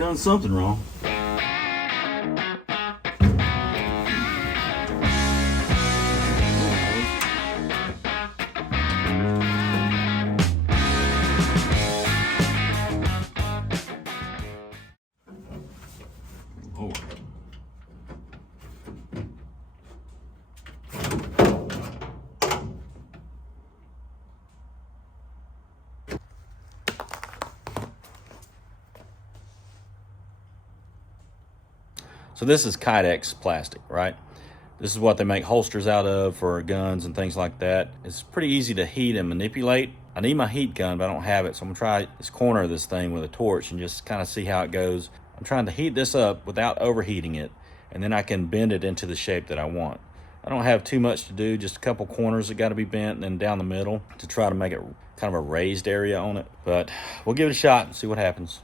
done something wrong. Lord. So this is Kydex plastic, right? This is what they make holsters out of for guns and things like that. It's pretty easy to heat and manipulate. I need my heat gun, but I don't have it, so I'm gonna try this corner of this thing with a torch and just kind of see how it goes. I'm trying to heat this up without overheating it, and then I can bend it into the shape that I want. I don't have too much to do, just a couple corners that got to be bent, and then down the middle to try to make it kind of a raised area on it. But we'll give it a shot and see what happens.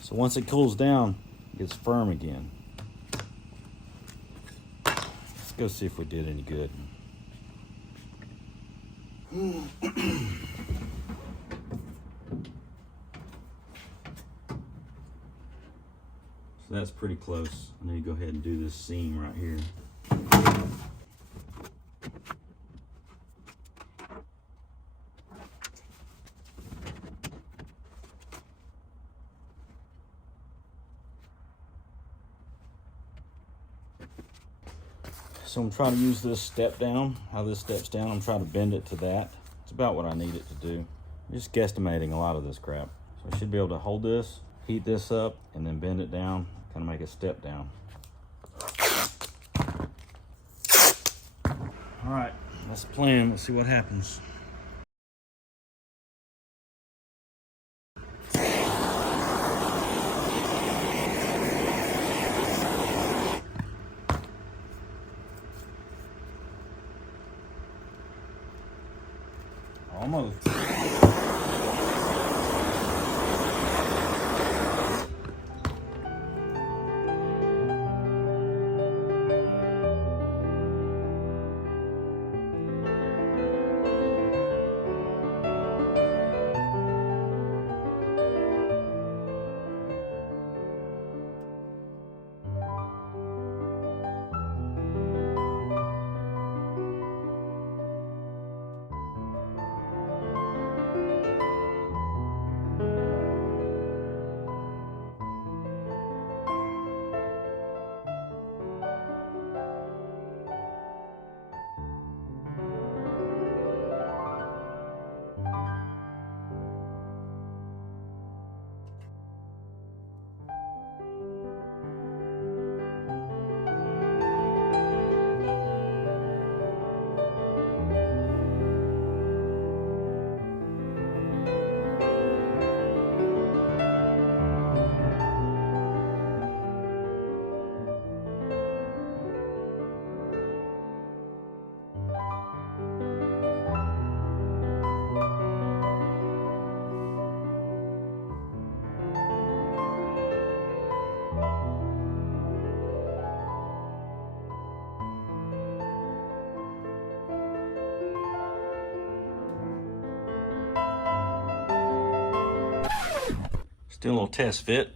So once it cools down, it gets firm again. Let's go see if we did any good. So that's pretty close. I need to go ahead and do this seam right here. So I'm trying to use this step down, how this steps down. I'm trying to bend it to that. It's about what I need it to do. I'm just guesstimating a lot of this crap. So I should be able to hold this, heat this up, and then bend it down, kind of make a step down. All right, that's the plan. Let's see what happens. Almost. Still a little test fit.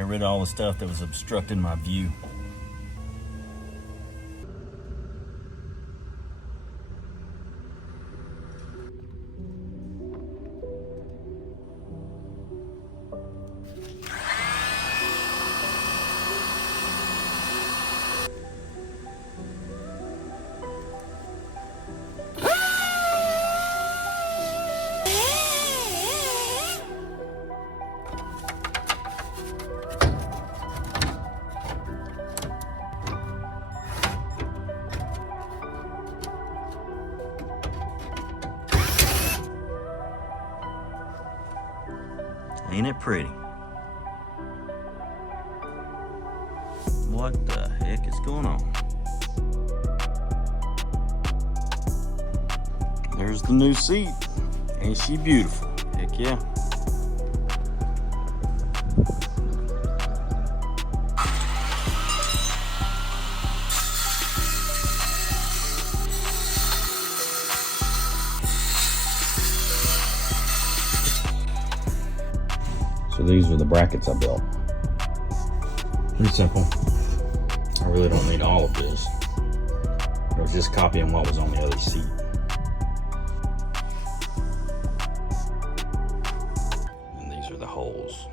Get rid of all the stuff that was obstructing my view. Ain't it pretty? What the heck is going on? There's the new seat. Ain't she beautiful? Heck yeah. So these are the brackets I built. Pretty simple. I really don't need all of this. I was just copying what was on the other seat. And these are the holes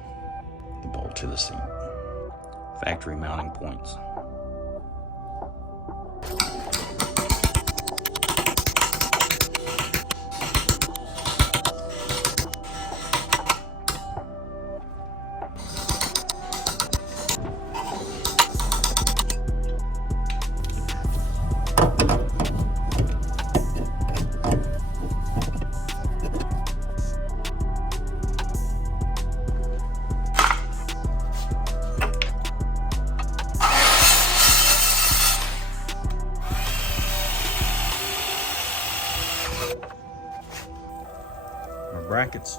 that bolt to the seat. Factory mounting points. Brackets.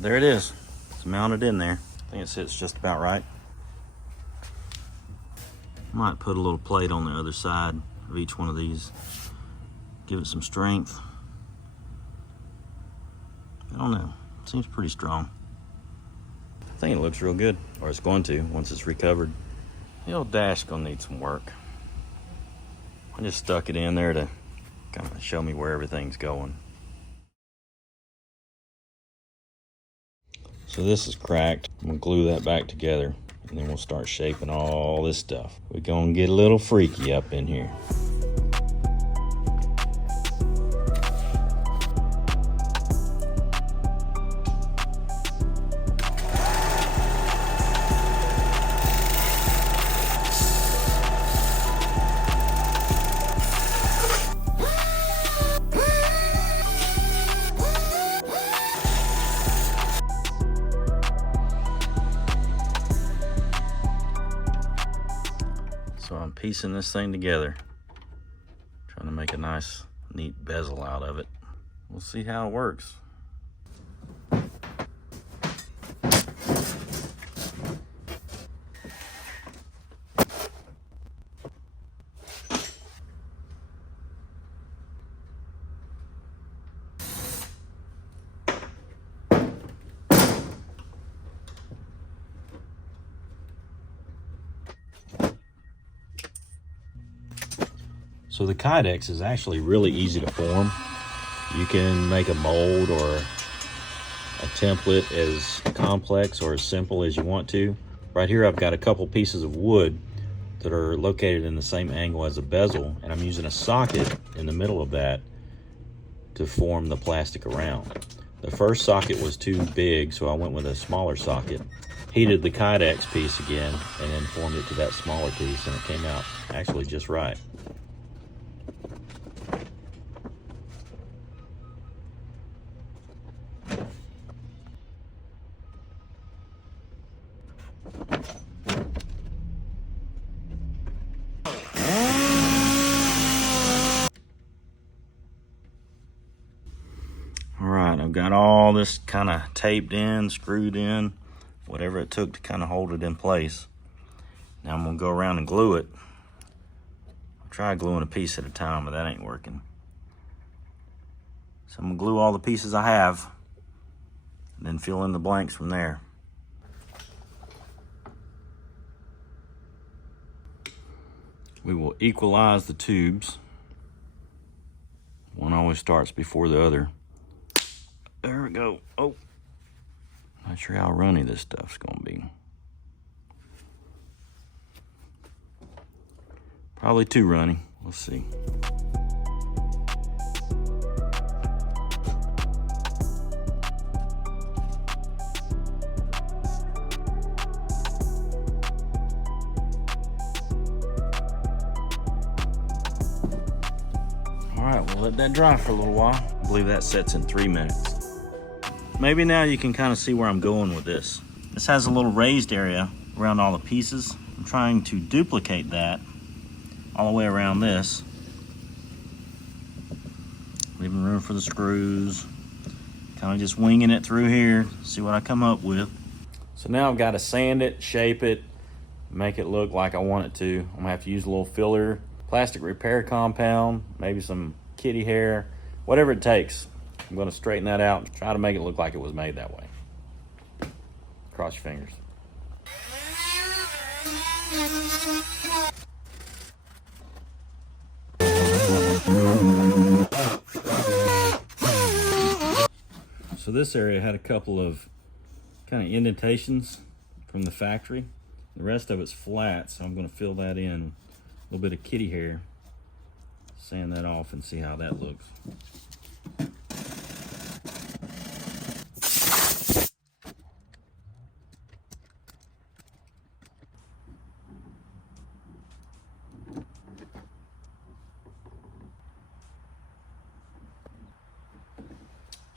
There it is. It's mounted in there. I think it sits just about right. Might put a little plate on the other side of each one of these. Give it some strength. I don't know, seems pretty strong. I think it looks real good, or it's going to once it's recovered. The old dash gonna need some work. I just stuck it in there to kind of show me where everything's going. So this is cracked. I'm gonna glue that back together, and then we'll start shaping all this stuff. We're gonna get a little freaky up in here. So I'm piecing this thing together, trying to make a nice, neat bezel out of it. We'll see how it works. So the Kydex is actually really easy to form. You can make a mold or a template as complex or as simple as you want to. Right here I've got a couple pieces of wood that are located in the same angle as a bezel, and I'm using a socket in the middle of that to form the plastic around. The first socket was too big, so I went with a smaller socket. Heated the Kydex piece again and then formed it to that smaller piece, and it came out actually just right. I've got all this kind of taped in, screwed in. whatever it took to kind of hold it in place. Now I'm gonna go around and glue it. I'll try gluing a piece at a time, but that ain't working. So I'm gonna glue all the pieces I have and then fill in the blanks from there. We will equalize the tubes. One always starts before the other. There we go. Oh, not sure how runny this stuff's gonna be. Probably too runny. We'll see. All right, we'll let that dry for a little while. I believe that sets in 3 minutes. Maybe now you can kind of see where I'm going with this. This has a little raised area around all the pieces. I'm trying to duplicate that all the way around this. Leaving room for the screws. Kind of just winging it through here, see what I come up with. So now I've got to sand it, shape it, make it look like I want it to. I'm gonna have to use a little filler, plastic repair compound, maybe some kitty hair, whatever it takes. I'm gonna straighten that out and try to make it look like it was made that way. Cross your fingers. So this area had a couple of kind of indentations from the factory. The rest of it's flat, so I'm going to fill that in. A little bit of kitty hair. Sand that off and see how that looks.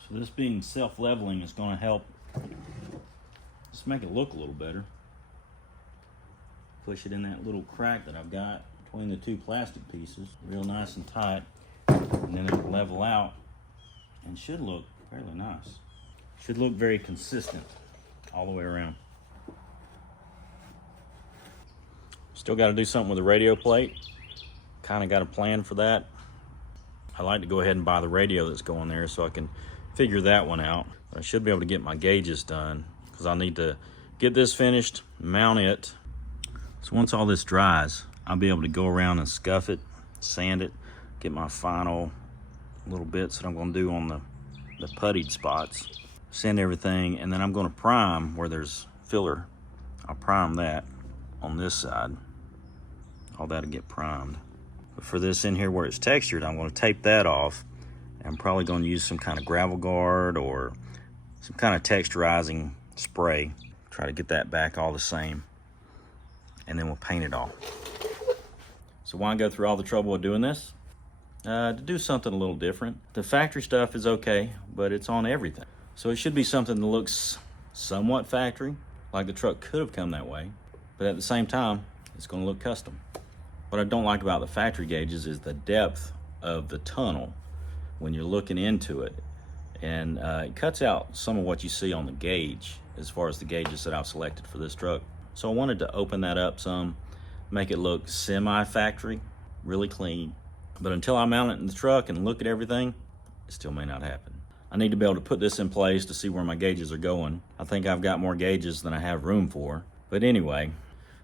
So this being self-leveling is going to help just make it look a little better. Push it in that little crack that I've got between the two plastic pieces, real nice and tight, and then it'll level out and should look fairly nice. Should look very consistent all the way around. Still got to do something with the radio plate. Kind of got a plan for that. I like to go ahead and buy the radio that's going there so I can figure that one out. But I should be able to get my gauges done because I'll need to get this finished, mount it. So once all this dries, I'll be able to go around and scuff it, sand it, get my final little bits that I'm going to do on the puttied spots, sand everything, and then I'm going to prime where there's filler. I'll prime that on this side. All that'll get primed. But for this in here where it's textured, I'm going to tape that off. I'm probably going to use some kind of gravel guard or some kind of texturizing spray. Try to get that back all the same. And then we'll paint it all. So why go through all the trouble of doing this? To do something a little different. The factory stuff is okay, but it's on everything. So it should be something that looks somewhat factory, like the truck could have come that way, but at the same time, it's going to look custom. What I don't like about the factory gauges is the depth of the tunnel when you're looking into it. And it cuts out some of what you see on the gauge as far as the gauges that I've selected for this truck. So I wanted to open that up some, make it look semi-factory, really clean. But until I mount it in the truck and look at everything, it still may not happen. I need to be able to put this in place to see where my gauges are going. I think I've got more gauges than I have room for. But anyway,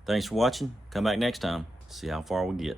thanks for watching. Come back next time, see how far we get.